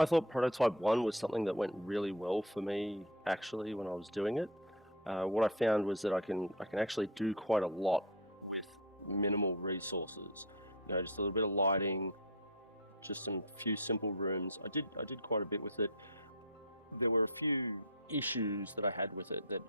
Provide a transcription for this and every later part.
I thought prototype one was something that went really well for me actually when I was doing it. What I found was that I can actually do quite a lot with minimal resources. You know, just a little bit of lighting, just some few simple rooms. I did quite a bit with it. There were a few issues that I had with it that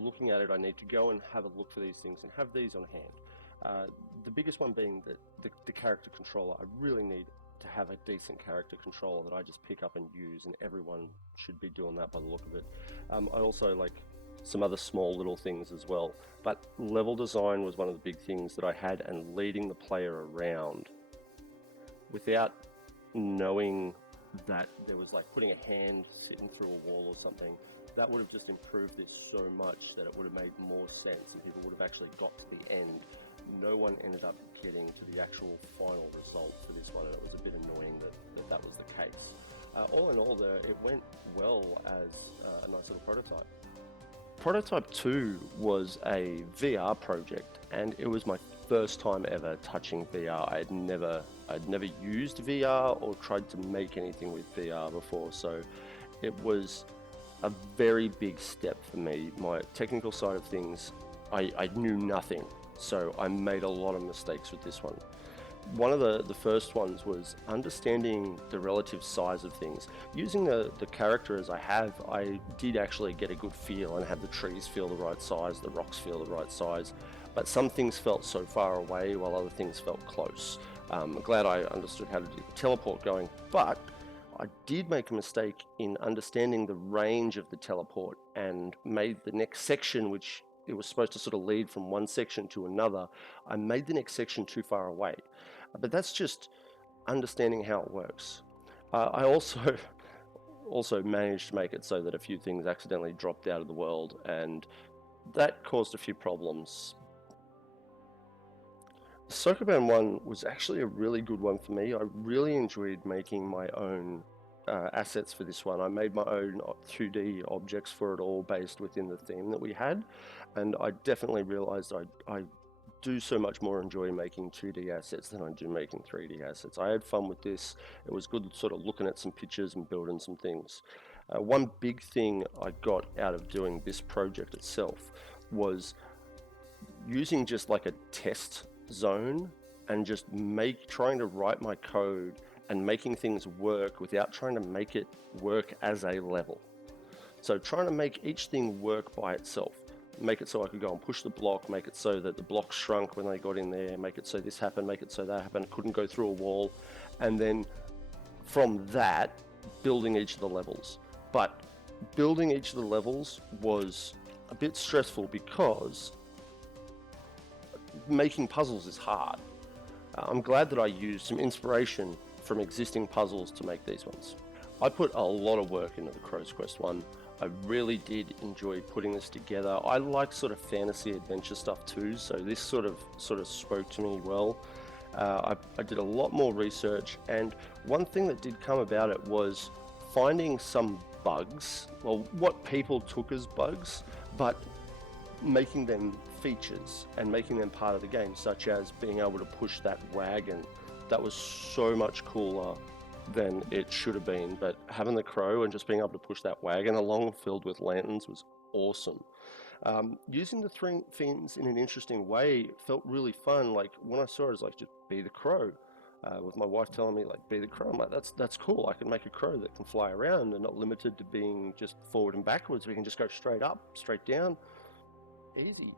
looking at it, I need to go and have a look for these things and have these on hand. Uh, the biggest one being that the character controller. I really need to have a decent character controller that I just pick up and use, and everyone should be doing that by the look of it. I also like some other small little things as well, but level design was one of the big things that I had, and leading the player around without knowing that there was like putting a hand sitting through a wall or something. That would have just improved this so much that it would have made more sense and people would have actually got to the end. No one ended up getting to the actual final result for this one, and it was a bit annoying that was the case. All in all though, it went well as a nice little prototype. Prototype 2 was a VR project, and it was my first time ever touching VR. I'd never used VR or tried to make anything with VR before, so it was a very big step for me. My technical side of things, I knew nothing, so I made a lot of mistakes with this one. One of the first ones was understanding the relative size of things. Using the character as I have, I did actually get a good feel and have the trees feel the right size, the rocks feel the right size, but some things felt so far away while other things felt close. I'm glad I understood how to do the teleport going, but I did make a mistake in understanding the range of the teleport and made the next section, which it was supposed to sort of lead from one section to another, I made the next section too far away. But that's just understanding how it works. I also also managed to make it so that a few things accidentally dropped out of the world, and that caused a few problems. The Sokoban one was actually a really good one for me. I really enjoyed making my own assets for this one. I made my own 2D objects for it all based within the theme that we had, and I definitely realized I do so much more enjoy making 2D assets than I do making 3D assets. I had fun with this. It was good sort of looking at some pictures and building some things. One big thing I got out of doing this project itself was using just like a test zone and just trying to write my code and making things work without trying to make it work as a level. So trying to make each thing work by itself. Make it so I could go and push the block, make it so that the block shrunk when they got in there, make it so this happened, make it so that happened, couldn't go through a wall, and then from that, building each of the levels. But building each of the levels was a bit stressful because making puzzles is hard. I'm glad that I used some inspiration from existing puzzles to make these ones. I put a lot of work into the Crow's Quest one. I really did enjoy putting this together. I like sort of fantasy adventure stuff too, so this sort of spoke to me well. I did a lot more research, and one thing that did come about it was finding some bugs, well, what people took as bugs, but making them features and making them part of the game, such as being able to push that wagon. That was so much cooler than it should have been, but having the crow and just being able to push that wagon along filled with lanterns was awesome. Using the three fins in an interesting way felt really fun. Like when I saw it, it was like, just be the crow. With my wife telling me like, be the crow, I'm like, that's cool. I can make a crow that can fly around and not limited to being just forward and backwards. We can just go straight up, straight down, easy.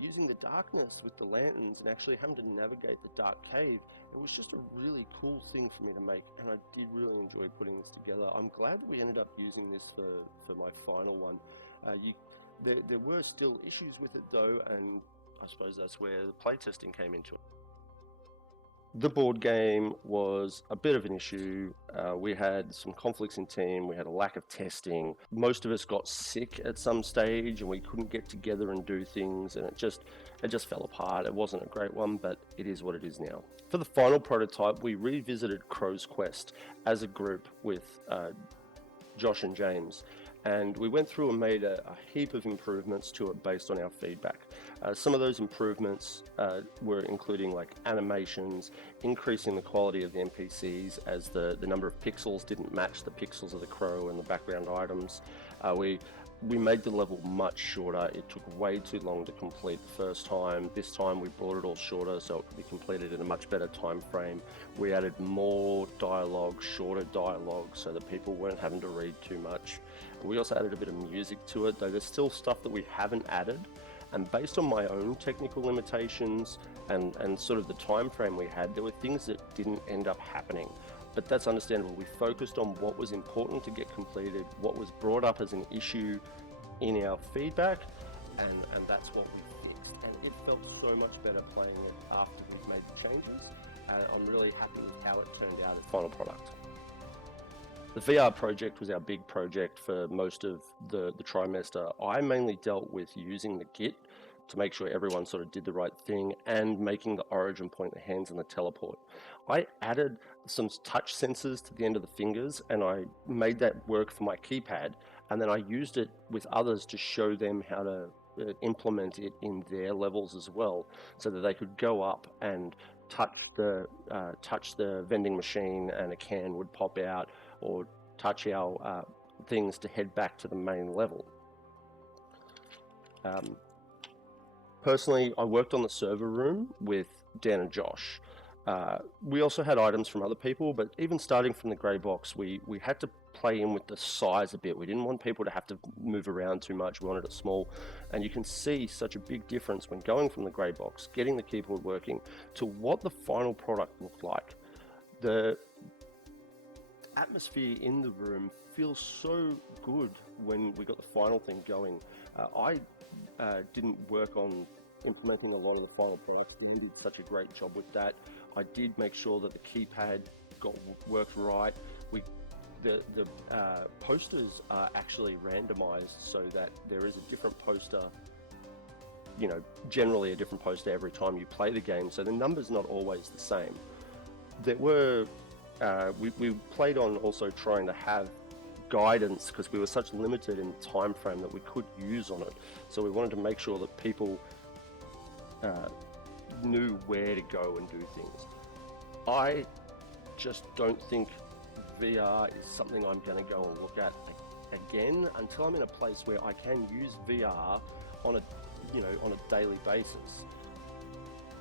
Using the darkness with the lanterns and actually having to navigate the dark cave, it was just a really cool thing for me to make, and I did really enjoy putting this together. I'm glad that we ended up using this for my final one. There were still issues with it though, and I suppose that's where the playtesting came into it. The board game was a bit of an issue. We had some conflicts in team, we had a lack of testing. Most of us got sick at some stage and we couldn't get together and do things, and it just fell apart. It wasn't a great one, but it is what it is now. For the final prototype, we revisited Crow's Quest as a group with Josh and James, and we went through and made a heap of improvements to it based on our feedback. Some of those improvements were including like animations, increasing the quality of the NPCs as the number of pixels didn't match the pixels of the crow and the background items. We made the level much shorter. It took way too long to complete the first time. This time we brought it all shorter so it could be completed in a much better time frame. We added more dialogue, shorter dialogue, so that people weren't having to read too much. We also added a bit of music to it, though there's still stuff that we haven't added. And based on my own technical limitations and sort of the time frame we had, there were things that didn't end up happening. But that's understandable. We focused on what was important to get completed, what was brought up as an issue in our feedback, and that's what we fixed. And it felt so much better playing it after we've made the changes. I'm really happy with how it turned out as final product. The VR project was our big project for most of the trimester. I mainly dealt with using the Git to make sure everyone sort of did the right thing and making the origin point the hands and the teleport. I added some touch sensors to the end of the fingers and I made that work for my keypad, and then I used it with others to show them how to implement it in their levels as well, so that they could go up and touch the vending machine and a can would pop out, or touch our things to head back to the main level. Personally, I worked on the server room with Dan and Josh. We also had items from other people, but even starting from the grey box, we had to play in with the size a bit. We didn't want people to have to move around too much. We wanted it small, and you can see such a big difference when going from the grey box, getting the keyboard working, to what the final product looked like. The atmosphere in the room feels so good when we got the final thing going. I didn't work on implementing a lot of the final products. We did such a great job with that. I did make sure that the keypad worked right. The posters are actually randomized so that there is a different poster, generally a different poster every time you play the game, so the number's not always the same. There were we played on also trying to have guidance, because we were such limited in the time frame that we could use on it, so we wanted to make sure that people knew where to go and do things. I just don't think VR is something I'm going to go and look at again until I'm in a place where I can use VR on a daily basis.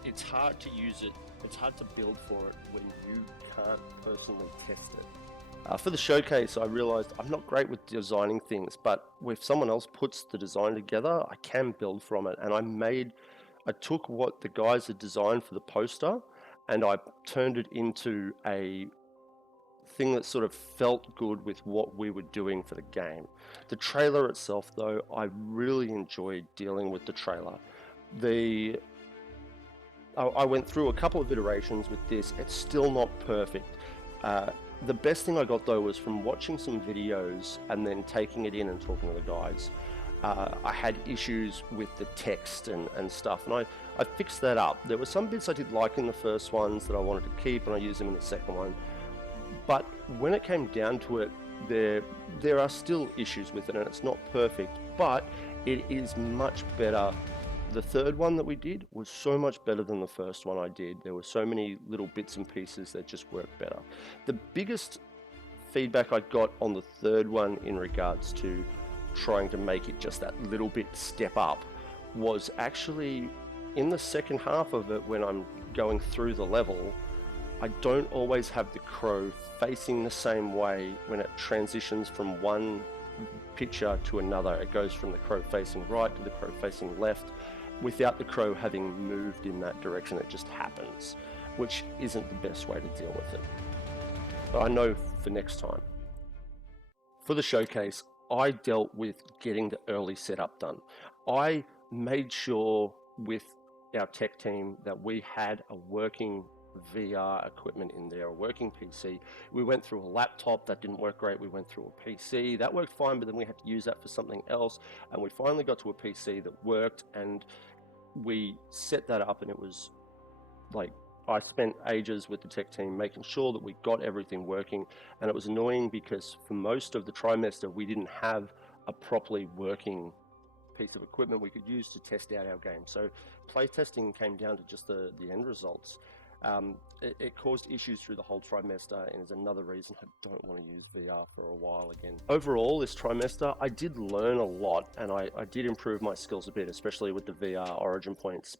It's hard to use it, it's hard to build for it when you can't personally test it. For the showcase, I realized I'm not great with designing things, but if someone else puts the design together, I can build from it. And I took what the guys had designed for the poster and I turned it into a thing that sort of felt good with what we were doing for the game. The trailer itself, though, I really enjoyed dealing with the trailer. I went through a couple of iterations with this. It's still not perfect. The best thing I got, though, was from watching some videos and then taking it in and talking to the guys. I had issues with the text and stuff, and I fixed that up. There were some bits I did like in the first ones that I wanted to keep, and I used them in the second one. But when it came down to it, there are still issues with it, and it's not perfect, but it is much better. The third one that we did was so much better than the first one I did. There were so many little bits and pieces that just worked better. The biggest feedback I got on the third one in regards to trying to make it just that little bit step up was actually in the second half of it. When I'm going through the level, I don't always have the crow facing the same way when it transitions from one picture to another. It goes from the crow facing right to the crow facing left without the crow having moved in that direction. It just happens, which isn't the best way to deal with it. But I know for next time. For the showcase, I dealt with getting the early setup done. I made sure with our tech team that we had a working VR equipment in there, a working PC. We went through a laptop that didn't work great. We went through a PC that worked fine, but then we had to use that for something else. And we finally got to a PC that worked, and we set that up, and it was like, I spent ages with the tech team making sure that we got everything working. And it was annoying because for most of the trimester, we didn't have a properly working piece of equipment we could use to test out our game. So playtesting came down to just the end results. It caused issues through the whole trimester, and is another reason I don't want to use VR for a while again. Overall, this trimester, I did learn a lot, and I did improve my skills a bit, especially with the VR origin points